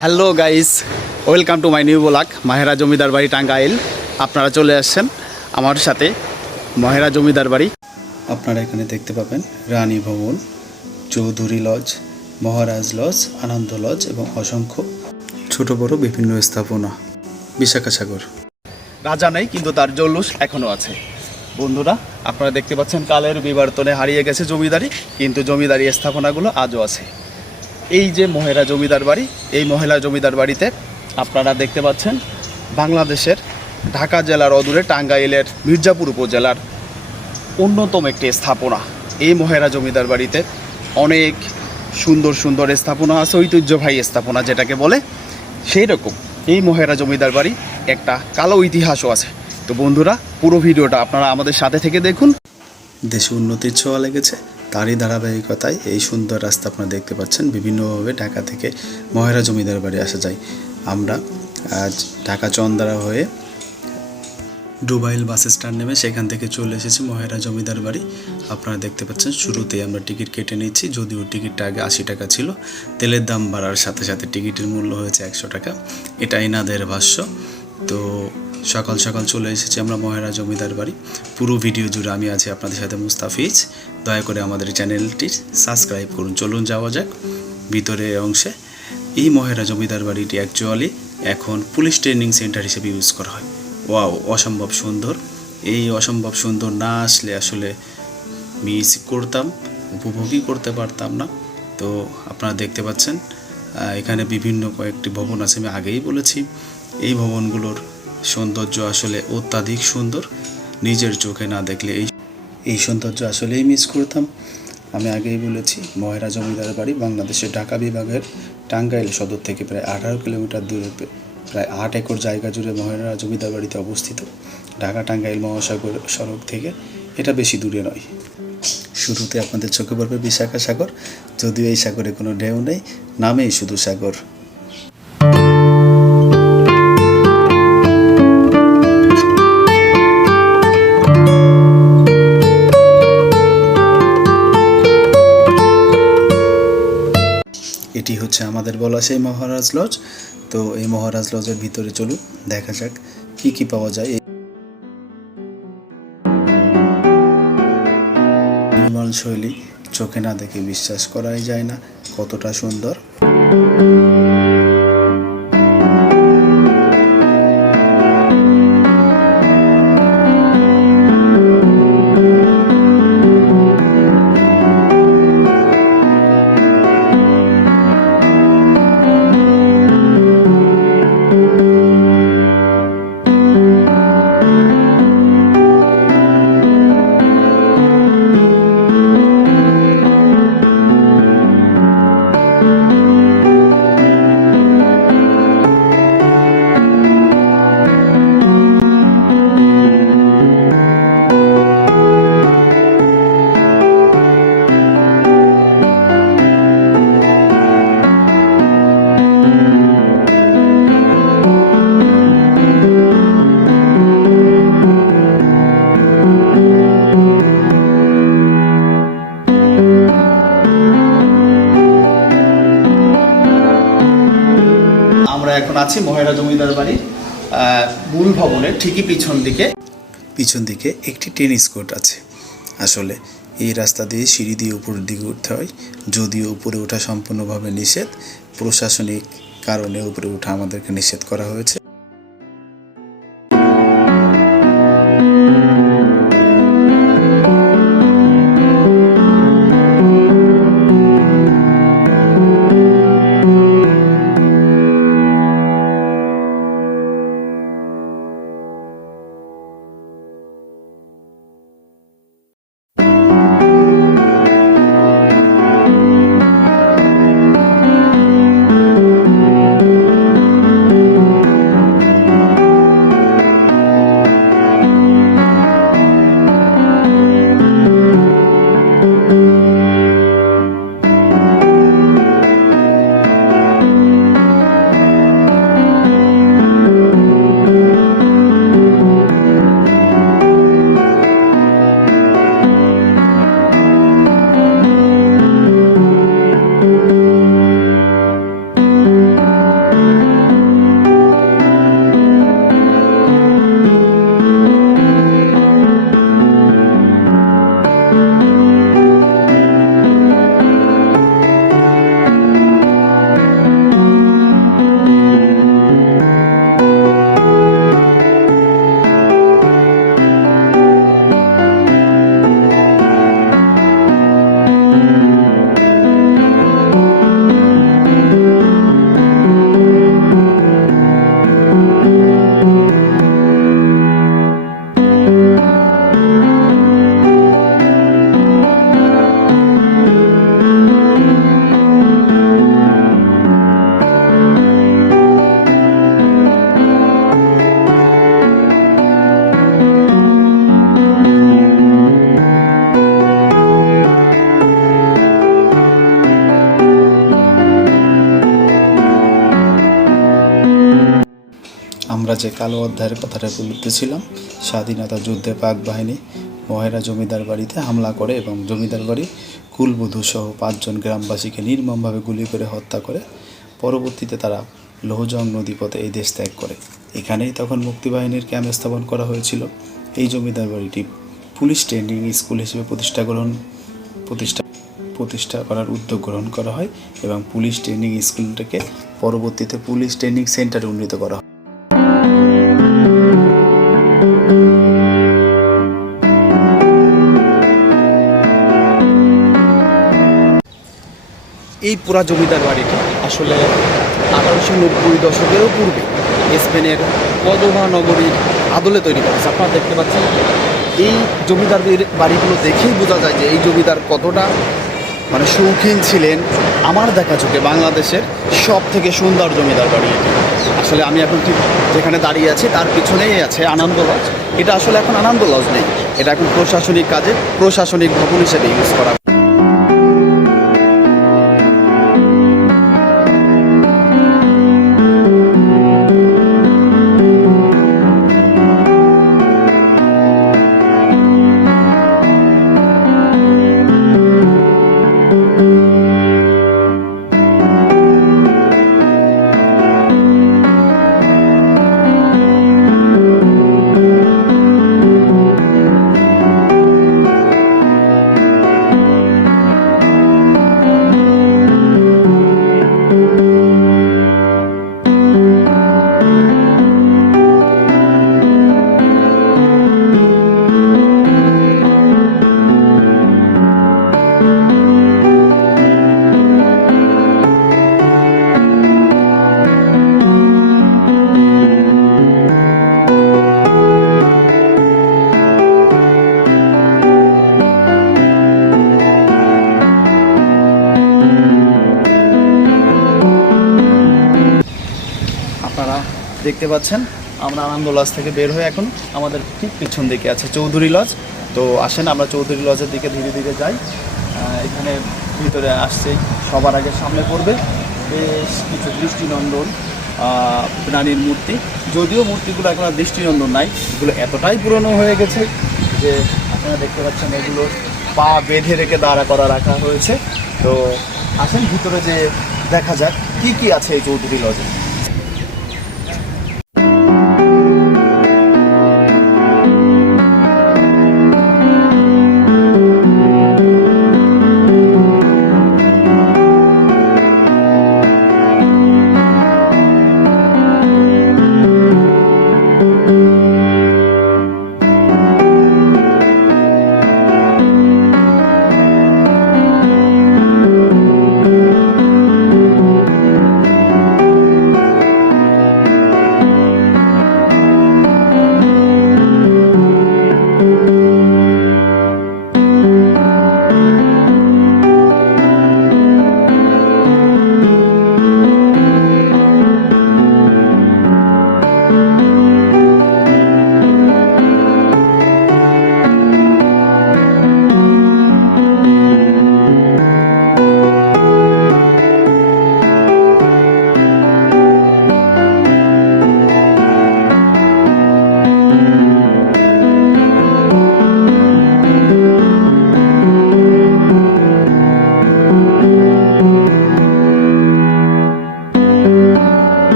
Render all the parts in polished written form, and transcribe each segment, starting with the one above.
Hello guys, welcome to my new blog Mahera Zamindar Bari Tangail. আপনারা চলে আসছেন আমার সাথে মহেরা জমিদার বাড়ি। আপনারা এখানে দেখতে পাবেন রানী ভবন, চৌধুরী লজ, মহারাজ লজ, আনন্দ লজ এবং অসংখ্য ছোট বড় বিভিন্ন স্থাপনা। বিশাখা সাগর রাজা নেই, কিন্তু তার জৌলুস এখনও আছে। বন্ধুরা, আপনারা দেখতে পাচ্ছেন কালের বিবর্তনে হারিয়ে গেছে জমিদারি, কিন্তু জমিদারি স্থাপনাগুলো আজও আছে। এই যে মহেরা জমিদার বাড়ি, এই মহেরা জমিদার বাড়িতে আপনারা দেখতে পাচ্ছেন বাংলাদেশের ঢাকা জেলার অদূরে টাঙ্গাইলের মির্জাপুর উপজেলার অন্যতম একটি স্থাপনা। এই মহেরা জমিদার বাড়িতে অনেক সুন্দর সুন্দর স্থাপনা আছে, ঐতিহ্যবাহী স্থাপনা যেটাকে বলে। সেই রকম এই মহেরা জমিদার বাড়ি একটা কালো ইতিহাসও আছে। তো বন্ধুরা, পুরো ভিডিওটা আপনারা আমাদের সাথে থেকে দেখুন। দেশে উন্নতির ছোঁয়া লেগেছে, তারই ধারাবাহিকতায় এই সুন্দর রাস্তা আপনারা দেখতে পাচ্ছেন। বিভিন্নভাবে ঢাকা থেকে মহেরা জমিদার বাড়ি আসা যায়। আমরা আজ ঢাকা চন্দ্রা হয়ে ডুবাইল বাস স্ট্যান্ড নেমে সেখান থেকে চলে এসেছি মহেরা জমিদার বাড়ি। আপনারা দেখতে পাচ্ছেন শুরুতেই আমরা টিকিট কেটে নিচ্ছি, যদিও টিকিটটা আগে 80 টাকা ছিল। তেলের দাম বাড়ার সাথে সাথে টিকিটের মূল্য হয়েছে 100 টাকা। এটা এনাদের ভাষ্য। তো সকাল সকাল চলে এসেছি আমরা মহেরা জমিদার বাড়ি। পুরো ভিডিও জুড়ে আমি আছি আপনাদের সাথে মুস্তাফিজ। দয়া করে আমাদের চ্যানেলটি সাবস্ক্রাইব করুন। চলুন যাওয়া যাক ভিতরের অংশে। এই মহেরা জমিদার বাড়িটি অ্যাকচুয়ালি এখন পুলিশ ট্রেনিং সেন্টার হিসেবে ইউজ করা হয়। ওয়াও, অসম্ভব সুন্দর। এই অসম্ভব সুন্দর না আসলে আসলে মিস করতাম, উপভোগই করতে পারতাম না। তো আপনারা দেখতে পাচ্ছেন এখানে বিভিন্ন কয়েকটি ভবন আছে। আমি আগেই বলেছি এই ভবনগুলোর সৌন্দর্য আসলে অত্যাধিক সুন্দর। নিজের চোখে না দেখলে এই সৌন্দর্য আসলেই মিস করতাম। আমি আগেই বলেছি মহেরা জমিদার বাড়ি বাংলাদেশের ঢাকা বিভাগের টাঙ্গাইল সদর থেকে প্রায় 18 কিলোমিটার দূরে, প্রায় 8 একর জায়গা জুড়ে মহেরা জমিদার বাড়িতে অবস্থিত। ঢাকা টাঙ্গাইল মহাসাগর সড়ক থেকে এটা বেশি দূরে নয়। শুরুতে আপনাদের চোখে পড়বে বিশাখা সাগর, যদিও এই সাগরে কোনো ঢেউ নেই, নামেই শুধু সাগর। এটি হচ্ছে আমাদের বলা সেই মহারাজ লজ। তো এই মহারাজ লজের ভিতরে চলুন, দেখা যাক কি কি পাওয়া যায়। নির্মল শৈলী চোখে না দেখে বিশ্বাস করাই যায় না কতটা সুন্দর। এখন আছি মহেরা জমিদার বাড়ির মূল ভবনের ঠিকই পিছন দিকে একটি টেনিস কোর্ট আছে। আসলে এই রাস্তা দিয়ে সিঁড়ি দিয়ে উপরের দিকে উঠতে হয়, যদিও উপরে ওঠা সম্পূর্ণভাবে নিষেধ। প্রশাসনিক কারণে উপরে ওঠা আমাদেরকে নিষেধ করা হয়েছে। আমরা যে কালো অধ্যায়ের কথাটা বলতেছিলাম, স্বাধীনতা যুদ্ধে পাক বাহিনী মহেরা জমিদার বাড়িতে হামলা করে এবং জমিদার বাড়ির কুলবধূ সহ 5 জন গ্রামবাসীকে নির্মমভাবে গুলি করে হত্যা করে। পরবর্তীতে তারা লৌহজং নদীপথে এই দেশ ত্যাগ করে। এখানেই তখন মুক্তিবাহিনীর ক্যাম্প স্থাপন করা হয়েছিল। এই জমিদার বাড়িটি পুলিশ ট্রেনিং স্কুল হিসেবে প্রতিষ্ঠা করার উদ্যোগ গ্রহণ করা হয় এবং পুলিশ ট্রেনিং স্কুলটাকে পরবর্তীতে পুলিশ ট্রেনিং সেন্টারে উন্নীত করা হয়। এই পুরা জমিদার বাড়িটি আসলে 1890 দশকেরও পূর্বে স্পেনের কর্দোবা নগরীর আদলে তৈরি করেছে। আপনারা দেখতে পাচ্ছেন এই জমিদার বাড়িগুলো দেখেই বোঝা যায় যে এই জমিদার কতটা শৌখিন ছিলেন। আমার দেখা চোখে বাংলাদেশের সব থেকে সুন্দর জমিদার বাড়ি এটি। আসলে আমি এখন ঠিক যেখানে দাঁড়িয়ে আছি তার পিছনেই আছে আনন্দ লজ। এটা আসলে এখন আনন্দ লজ নেই, এটা এখন প্রশাসনিক কাজে প্রশাসনিক ভবন হিসেবে ইউজ করা। দেখতে পাচ্ছেন আমরা আনন্দ লজ থেকে বের হয়ে এখন আমাদের ঠিক পিছন দিকে আছে চৌধুরী লজ। তো আসেন আমরা চৌধুরী লজের দিকে ধীরে ধীরে যাই। এখানে ভিতরে আসছেই সবার আগে সামনে পড়বে বেশ কিছু দৃষ্টিনন্দন রানীর মূর্তি। যদিও মূর্তিগুলো এখন আর দৃষ্টিনন্দন নাই, এগুলো এতটাই পুরনো হয়ে গেছে যে আপনারা দেখতে পাচ্ছেন এগুলো পা বেঁধে রেখে দাঁড়া করা রাখা হয়েছে। তো আসেন ভিতরে যে দেখা যাক কি কি আছে এই চৌধুরী লজে।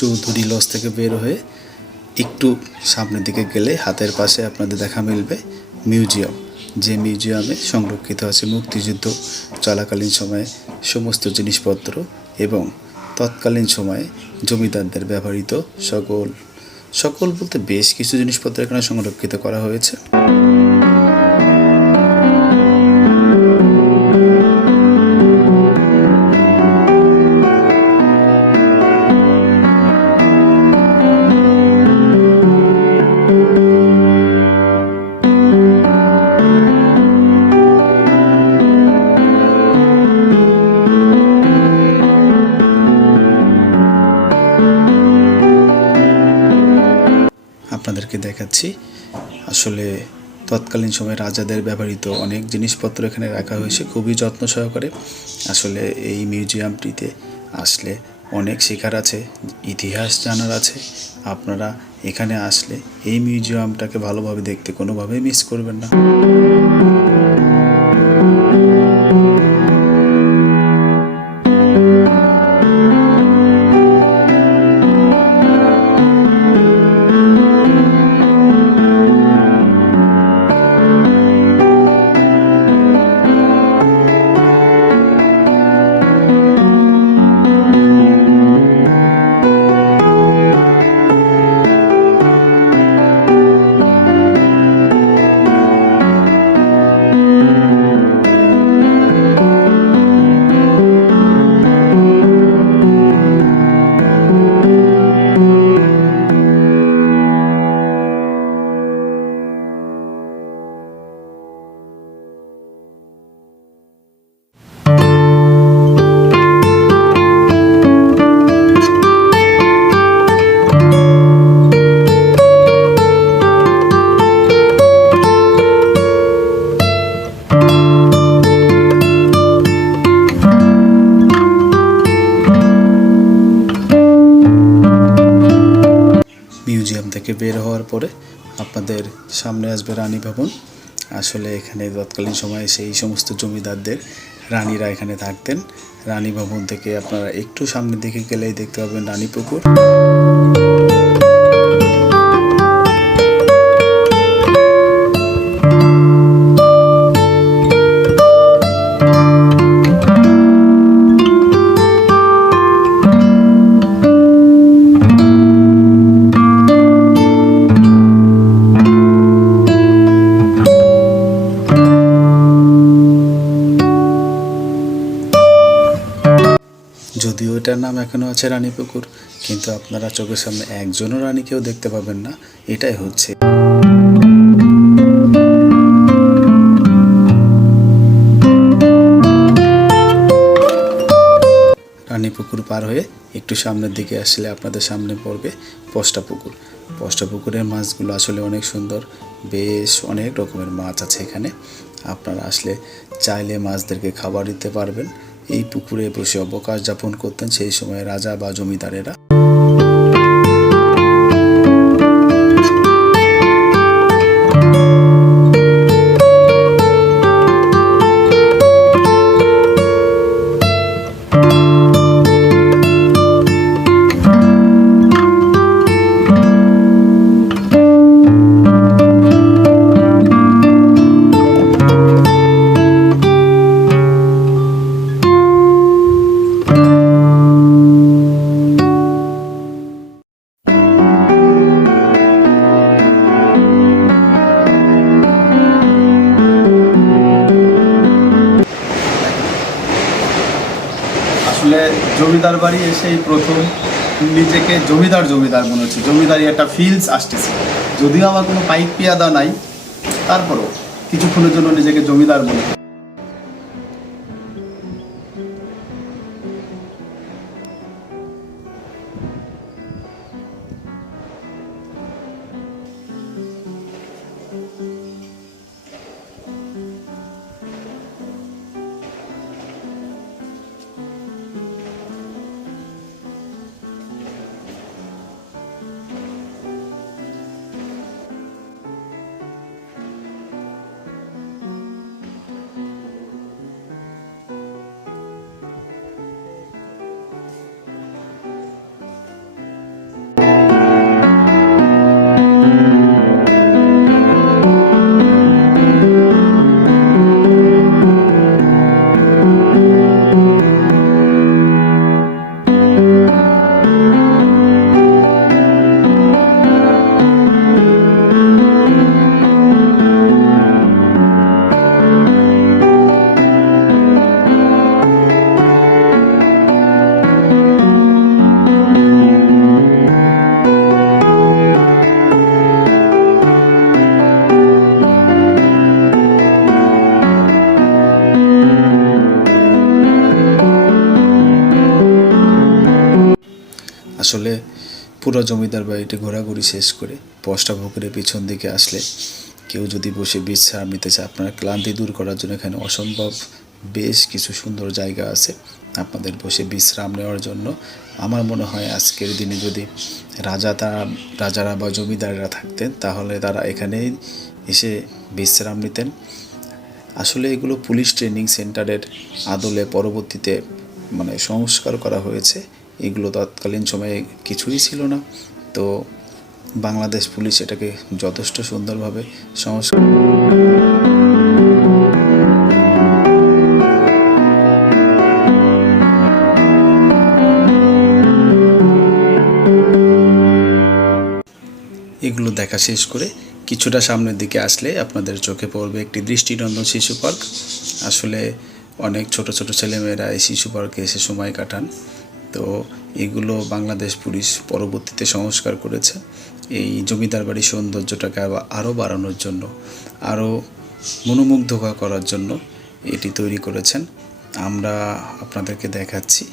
চৌধুরী লজ থেকে বের হয়ে একটু সামনের দিকে গেলে হাতের পাশে আপনাদের দেখা মিলবে মিউজিয়াম, যে মিউজিয়ামে সংরক্ষিত আছে মুক্তিযুদ্ধ চলাকালীন সময়ে সমস্ত জিনিসপত্র এবং তৎকালীন সময়ে জমিদারদের ব্যবহৃত সকল বলতে বেশ কিছু জিনিসপত্র এখানে সংরক্ষিত করা হয়েছে। আপনাদেরকে দেখাচ্ছি আসলে তৎকালীন সময়ে রাজাদের ব্যবহৃত অনেক জিনিসপত্র এখানে রাখা হয়েছে খুবই যত্ন সহকারে। আসলে এই মিউজিয়ামটিতে আসলে অনেক শেখার আছে, ইতিহাস জানার আছে। আপনারা এখানে আসলে এই মিউজিয়ামটাকে ভালোভাবে দেখতে কোনোভাবেই মিস করবেন না। মিউজিয়াম থেকে বের হওয়ার পরে আপনাদের সামনে আসবে রানী ভবন। আসলে এখানে তৎকালীন সময়ে সেই সমস্ত জমিদারদের রানীরা এখানে থাকতেন। রানী ভবন থেকে আপনারা একটু সামনের দিকে গেলেই দেখতে পাবেন রানী পুকুর। যদিও এটার নাম এখনও আছে রানী পুকুর, কিন্তু আপনারা চোখের সামনে একজনও রানীকেও দেখতে পাবেন না। এটাই হচ্ছে রানী পুকুর পার হয়ে একটু সামনের দিকে আসলে আপনাদের সামনে পড়বে পষ্টা পুকুর। পষ্টা পুকুরের মাছগুলো আসলে অনেক সুন্দর, বেশ অনেক রকমের মাছ আছে এখানে। আপনারা আসলে চাইলে মাছদেরকে খাবার দিতে পারবেন। এই পুকুরে বসে অবকাশ যাপন করতেন সেই সময় রাজা বা জমিদারেরা। আসলে জমিদার বাড়ি এসেই প্রথম নিজেকে জমিদার জমিদার মনে হচ্ছে, জমিদারি একটা ফিলস আসতেছে। যদিও আমার কোনো পাইক পেয়াদা নাই, তারপরও কিছুক্ষণের জন্য নিজেকে জমিদার মনে হয়। আসলে পুরো জমিদার বাড়িটি ঘোরাঘুরি শেষ করে পষ্টা পুকুরের পিছন দিকে আসলে কেউ যদি বসে বিশ্রাম নিতে চায়, আপনার ক্লান্তি দূর করার জন্য এখানে অসম্ভব বেশ কিছু সুন্দর জায়গা আছে আপনাদের বসে বিশ্রাম নেওয়ার জন্য। আমার মনে হয় আজকের দিনে যদি রাজারা বা জমিদাররা থাকতেন তাহলে তারা এখানেই এসে বিশ্রাম নিতেন। আসলে এগুলো পুলিশ ট্রেনিং সেন্টারের আদলে পরবর্তীতে সংস্কার করা হয়েছে। এগুলো তৎকালীন সময়ে কিছুই ছিল না, তো বাংলাদেশ পুলিশ এটাকে যথেষ্ট সুন্দরভাবে সংস্কার। এগুলো দেখা শেষ করে কিছুটা সামনের দিকে আসলে আপনাদের চোখে পড়বে একটি দৃষ্টিনন্দন শিশু পার্ক। আসলে অনেক ছোট ছোট ছেলেমেয়েরা এই শিশু পার্কে এসে সময় কাটান। তো এগুলো বাংলাদেশ পুলিশ পরবর্তীতে সংস্কার করেছে এই জমিদার বাড়ির সৌন্দর্যটাকে আরও বাড়ানোর জন্য, আরও মনোমুগ্ধকর করার জন্য এটি তৈরি করেছেন। আমরা আপনাদেরকে দেখাচ্ছি।